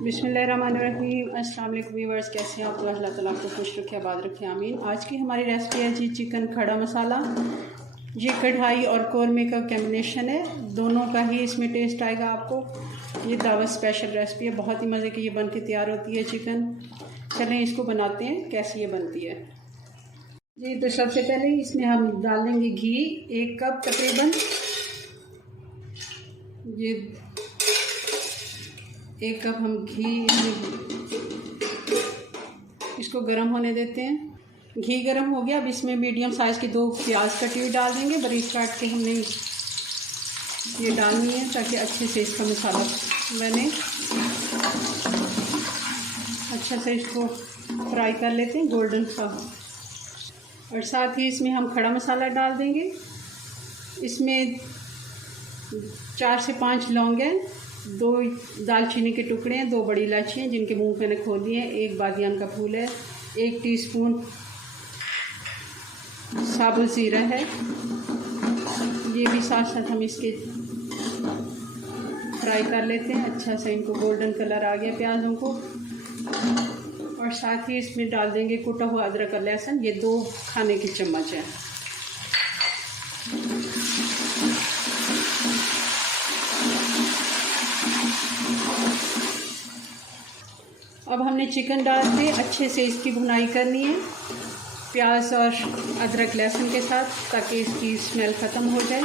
बिस्मिल्लाहिर्रहमानिर्रहीम। अस्सलाम वालेकुम व्यूअर्स, कैसे हैं आप? तो अल्लाह ताला आपको खुश रखे, आबाद रखे, आमीन। आज की हमारी रेसिपी है जी चिकन खड़ा मसाला। ये कढ़ाई और कौरमे का कॉम्बिनेशन है, दोनों का ही इसमें टेस्ट आएगा आपको। ये दावत स्पेशल रेसिपी है, बहुत ही मज़े की ये बन के तैयार होती है चिकन। चलें इसको बनाते हैं, कैसे ये बनती है जी। तो सबसे पहले इसमें हम डाल देंगे घी, 1 कप तकरीबन। ये 1 कप हम घी इसको गर्म होने देते हैं। घी गर्म हो गया, अब इसमें मीडियम साइज़ की 2 प्याज कटी हुई डाल देंगे। बारीक काट के हमने ये डालनी है ताकि अच्छे से इसका मसाला बने। अच्छा से इसको फ्राई कर लेते हैं गोल्डन सा। और साथ ही इसमें हम खड़ा मसाला डाल देंगे। इसमें 4 से 5 लौंग हैं, 2 दालचीनी के टुकड़े हैं, 2 बड़ी इलायची हैं जिनके मुंह मैंने खोल दिए हैं, 1 बादियान का फूल है, 1 टीस्पून साबुत ज़ीरा है। ये भी साथ साथ हम इसके फ्राई कर लेते हैं। अच्छा से इनको गोल्डन कलर आ गया प्याज़ों को। और साथ ही इसमें डाल देंगे कुटा हुआ अदरक और लहसुन, ये 2 खाने के चम्मच है। अब हमने चिकन डाल के अच्छे से इसकी भुनाई करनी है प्याज और अदरक लहसुन के साथ, ताकि इसकी स्मेल ख़त्म हो जाए।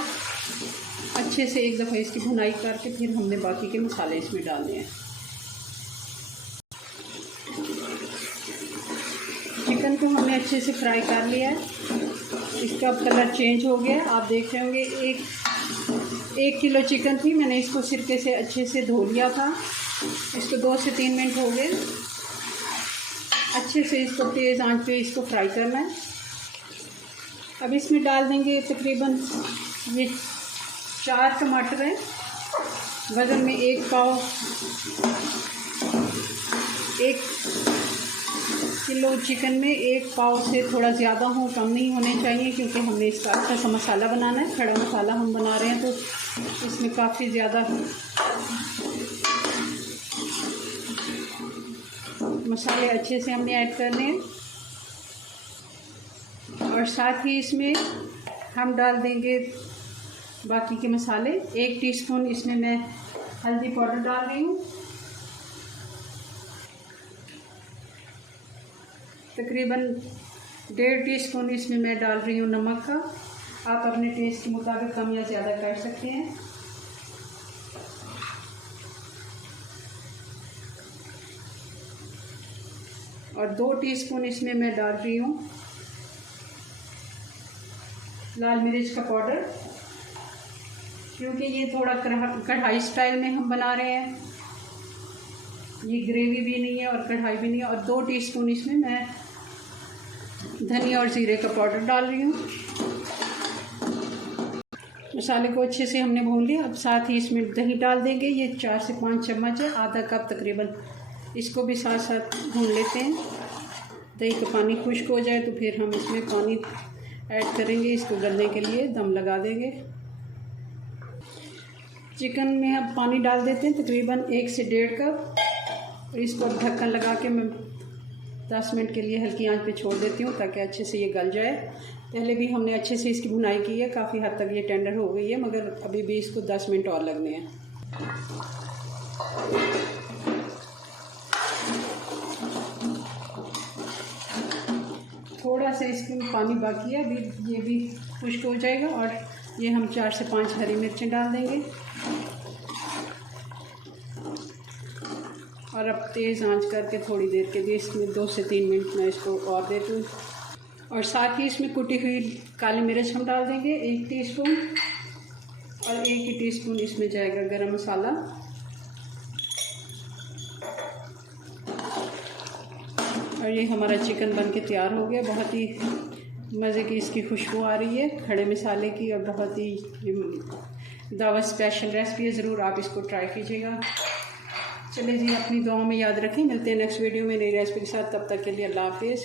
अच्छे से एक दफ़ा इसकी भुनाई करके फिर हमने बाकी के मसाले इसमें डालने हैं। चिकन को हमने अच्छे से फ्राई कर लिया है, इसका कलर चेंज हो गया। आप देख रहे होंगे 1 किलो चिकन थी, मैंने इसको सिरके से अच्छे से धो लिया था। इसको 2 से 3 मिनट हो गए। अच्छे से इसको तेज़ आंच पे इसको फ्राई करना है। अब इसमें डाल देंगे तकरीबन ये 4 टमाटर हैं, वज़न में 1 पाव। 1 किलो चिकन में 1 पाव से थोड़ा ज़्यादा हो, कम नहीं होने चाहिए, क्योंकि हमने इसका अच्छा सा मसाला बनाना है। खड़ा मसाला हम बना रहे हैं तो इसमें काफ़ी ज़्यादा मसाले अच्छे से हमने ऐड करने हैं। और साथ ही इसमें हम डाल देंगे बाकी के मसाले। 1 टीस्पून इसमें मैं हल्दी पाउडर डाल रही हूँ। तकरीबन 1.5 टीस्पून इसमें मैं डाल रही हूँ नमक का। आप अपने टेस्ट के मुताबिक कम या ज़्यादा कर सकते हैं। और 2 टीस्पून इसमें मैं डाल रही हूँ लाल मिर्च का पाउडर, क्योंकि ये थोड़ा कढ़ाई स्टाइल में हम बना रहे हैं। ये ग्रेवी भी नहीं है और कढ़ाई भी नहीं है। और 2 टीस्पून इसमें मैं धनिया और ज़ीरे का पाउडर डाल रही हूँ। मसाले को अच्छे से हमने भून लिया। अब साथ ही इसमें दही डाल देंगे, ये 4 से 5 चम्मच है, आधा कप तकरीबन। इसको भी साथ साथ भून लेते हैं। दही का पानी खुश्क हो जाए तो फिर हम इसमें पानी ऐड करेंगे, इसको गलने के लिए दम लगा देंगे। चिकन में अब पानी डाल देते हैं तकरीबन 1 से 1.5 कप। और इसको ढक्कन लगा के मैं 10 मिनट के लिए हल्की आंच पे छोड़ देती हूँ ताकि अच्छे से ये गल जाए। पहले भी हमने अच्छे से इसकी भुनाई की है, काफ़ी हद तक ये टेंडर हो गई है, मगर अभी भी इसको 10 मिनट और लगने हैं। थोड़ा सा इसमें पानी बाकी है, अभी ये भी खुश्क हो जाएगा। और ये हम 4 से 5 हरी मिर्चें डाल देंगे। और अब तेज़ आंच करके थोड़ी देर के लिए इसमें 2 से 3 मिनट में इसको और देती हूँ। और साथ ही इसमें कुटी हुई काली मिर्च हम डाल देंगे 1 टीस्पून। और 1 ही टीस्पून इसमें जाएगा गरम मसाला। और ये हमारा चिकन बन के तैयार हो गया। बहुत ही मज़े की इसकी खुशबू आ रही है खड़े मसाले की, और बहुत ही दावत स्पेशल रेसिपी है। ज़रूर आप इसको ट्राई कीजिएगा। चलिए जी, अपनी दुआओं में याद रखें। मिलते हैं नेक्स्ट वीडियो में नई रेसिपी के साथ। तब तक के लिए अल्लाह हाफिज़।